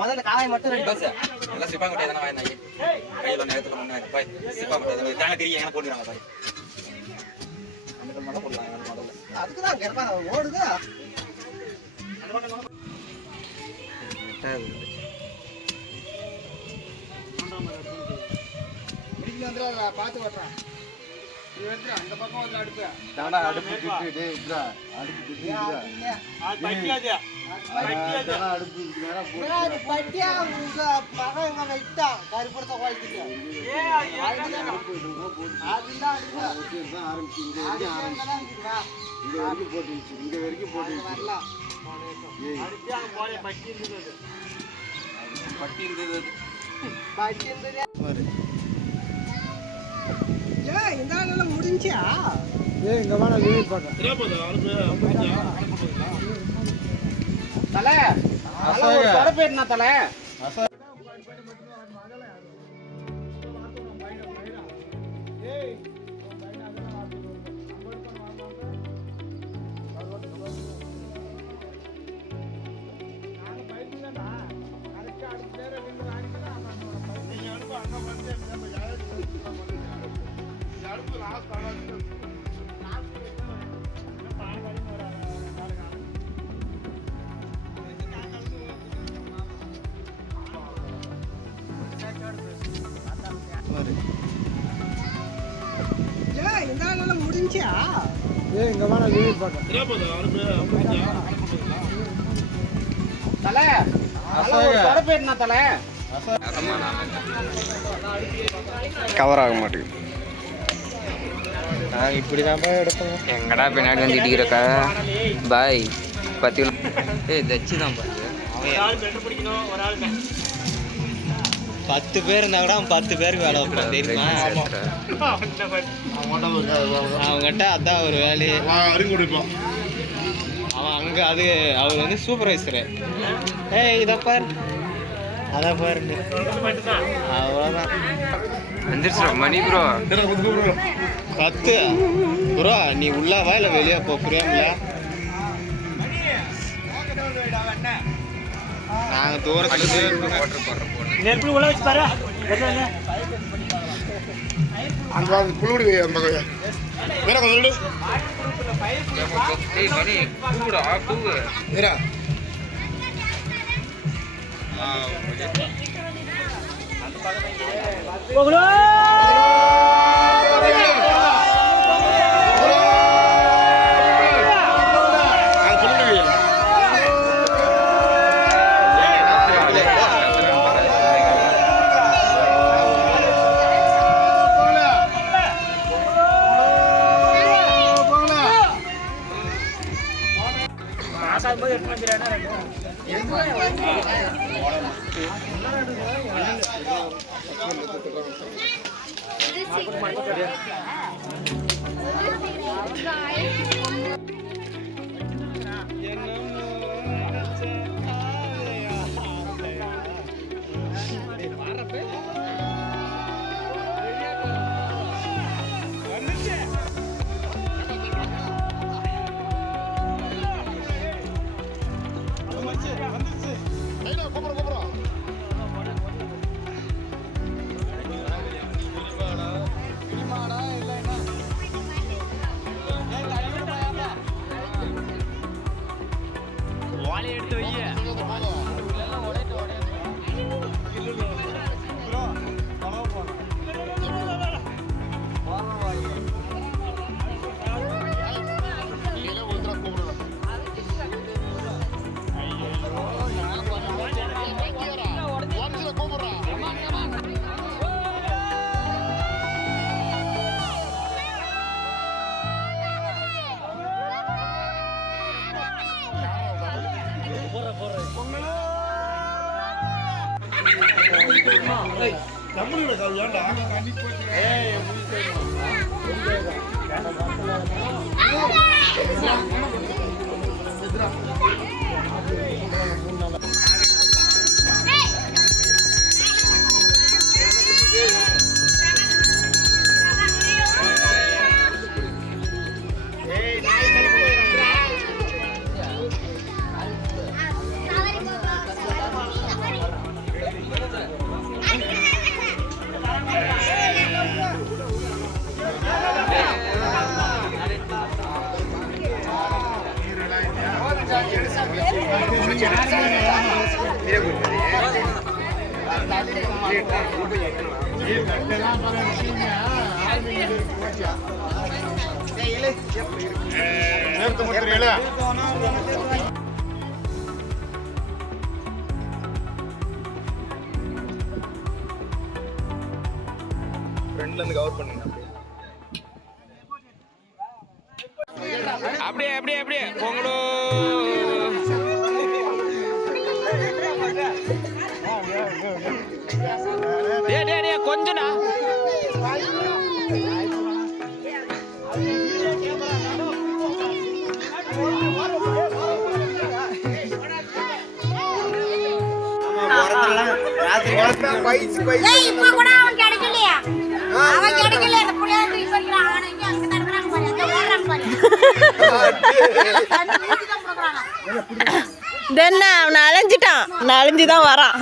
முதல்ல காய் மட்டும் ரெடி பஸ் எல்லாம் சிப்பா கொட்டை தான வாய்னாய் கையில நேரத்துல முன்னாடி பாய் சிப்பா கொட்டை தான தெரிய என்ன போடுறாங்க பாய் அந்த மட்டும் போடுறாங்க முதல்ல அதுக்கு தான் கர்ப்பா ஓடுது முடிஞ்சு வந்துடா பாத்து வரேன் அந்த பக்கம் வந்து அடுப்பு தாடா அடுப்பு கிட்டு இப்ரா அடுப்பு கிட்டு இப்ரா அது பட்டியாதே அடுப்பு நேரா போடு அது பட்டியா உங்க மகங்க வைட்டா கருப்புறத குளிச்சிட்டு அதுதான் ஆரம்பிச்சு இங்க வரைக்கும் போட்டு வரலாம் அடுத்து அங்க போய் பட்டி இருந்தது ஏய் இந்த நாள்ல முடிஞ்சா ஏய் இங்க வாடா வீடியோ பாக்க தல ஒரு தரப்பேட்னா தல ஏய் இந்த நாள்ல முடிஞ்சா ஏய் இங்க வாடா வீடியோ பாக்க தல ஒரு தரப்பேட்னா தல கவர் ஆக மாட்டேங்குது. நான் இப்படி தான் எடுப்போம். எங்கடா பின்னாடி வந்து இடிக்கிறக்கா பாய் பத்தி ஏய் தச்சு தான் பாரு 10 பேர் இருந்தா கூட 10 பேருக்கு வேலை வைப்பான் தெரியுமா? அவங்ககிட்ட அதான் ஒரு வேலையே. அவன் அங்கே அது அவர் வந்து சூப்பர்வைசரு. ஏய் இதை பாரு அதை பாருங்க அவ்வளோதான் வந்துருச்சு மணி ப்ரோ 10 ப்ரோ நீ உள்ளவா இல்லை வெளியே போ புரியாமல நாங்கள் தூரத்தில் நெருப்பு உள்ள வச்சு பாரு அந்த புழுடி அந்த வேற கொஞ்சம் ஏய் மணி கூடா கூவு வேறா போகலோ அப்படியே அப்படியே அப்படியே பொங்கலோ. கொஞ்சம்டா. இப்ப கூட அவன் கிடைக்கலையா? அவன் கிடைக்கல. இந்த புள்ளைய தூக்கி பறிக்கிறான். அவனை இங்க அங்க நடக்கறாங்க பாரு. அங்க ஓடுறாங்க பாரு. அந்த மூஞ்சி தான் போடுறாங்க. அவன் அலைஞ்சிட்டான். அலைஞ்சுதான் வரான்.